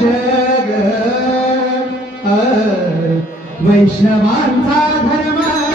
जग. वैष्णवांचा धर्म.